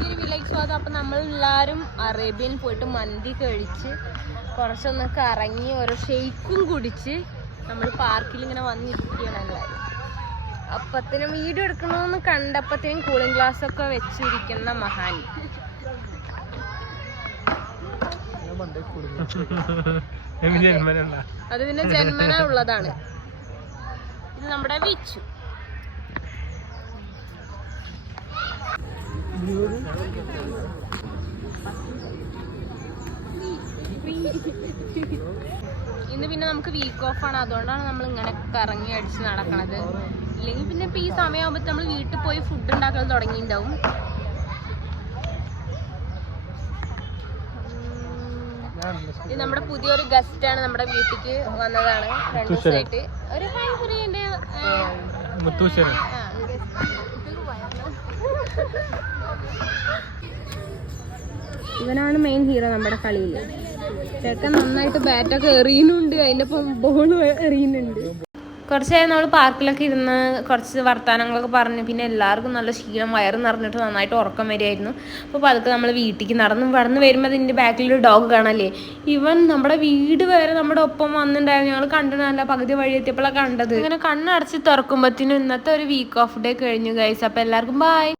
പുതിയൊരു വില്ലേജ് സ്വാദം. അപ്പം നമ്മളെല്ലാവരും അറേബ്യൻ പോയിട്ട് മന്തി കഴിച്ച് കുറച്ചൊന്ന് കറങ്ങി ഓരോ ഷെയ്ക്കും കുടിച്ച് നമ്മൾ പാർക്കിൽ ഇങ്ങനെ വന്നിരിക്കുകയാണ് എല്ലാവരും. അപ്പത്തിനും വീഡിയോ എടുക്കണമെന്ന് കണ്ടപ്പത്തിനും കൂളിംഗ് ഗ്ലാസ് ഒക്കെ വെച്ചിരിക്കുന്ന മഹാൻ. അത് പിന്നെ ജന്മന ഉള്ളതാണ്. ഇത് നമ്മുടെ വിച്ചു. ഇന്ന് പിന്നെ നമുക്ക് വീക്ക് ഓഫ് ആണ്, അതുകൊണ്ടാണ് നമ്മൾ ഇങ്ങനെ കറങ്ങി അടിച്ച് നടക്കണത്. ഇല്ലെങ്കിൽ പിന്നെ ഇപ്പൊ ഈ സമയമാകുമ്പോ നമ്മൾ വീട്ടിൽ പോയി ഫുഡ് ഉണ്ടാക്കാൻ തുടങ്ങിയിട്ടുണ്ടാവും. ഇത് നമ്മുടെ പുതിയൊരു ഗസ്റ്റ് ആണ്, നമ്മുടെ വീട്ടിക്ക് വന്നതാണ്. 2 ദിവസമായിട്ട് ഒരു ഇവനാണ് മെയിൻ ഹീറോ നമ്മുടെ കളിയിൽ. ചെക്കൻ നന്നായിട്ട് ബാറ്റൊക്കെ എറിയുന്നുണ്ട്, അതിൻ്റെ ഒപ്പം ബോൾ എറിയുന്നുണ്ട്. കുറച്ച് നേരം നമ്മൾ പാർക്കിലൊക്കെ ഇരുന്ന് കുറച്ച് വർത്തമാനങ്ങളൊക്കെ പറഞ്ഞ് പിന്നെ എല്ലാവർക്കും നല്ല ക്ഷീണം, വയറ് നിറഞ്ഞിട്ട് നന്നായിട്ട് ഉറക്കം വരികയായിരുന്നു. അപ്പോൾ അതൊക്കെ നമ്മൾ വീട്ടിലേക്ക് നടന്ന് വരുമ്പോൾ അതിൻ്റെ ബാക്കിലൊരു ഡോഗ് കാണല്ലേ, ഇവൻ നമ്മുടെ വീട് വരെ നമ്മുടെ ഒപ്പം വന്നിട്ടുണ്ടായിരുന്നു. ഞങ്ങൾ കണ്ടില്ല, പകുതി വഴി എത്തിയപ്പോഴാണ് കണ്ടത്. ഇങ്ങനെ കണ്ണടച്ച് തുറക്കുമ്പോഴത്തേനും ഇന്നത്തെ ഒരു വീക്ക് ഓഫ് ഡേ കഴിഞ്ഞു ഗൈസ്. അപ്പോൾ എല്ലാവർക്കും ബൈ.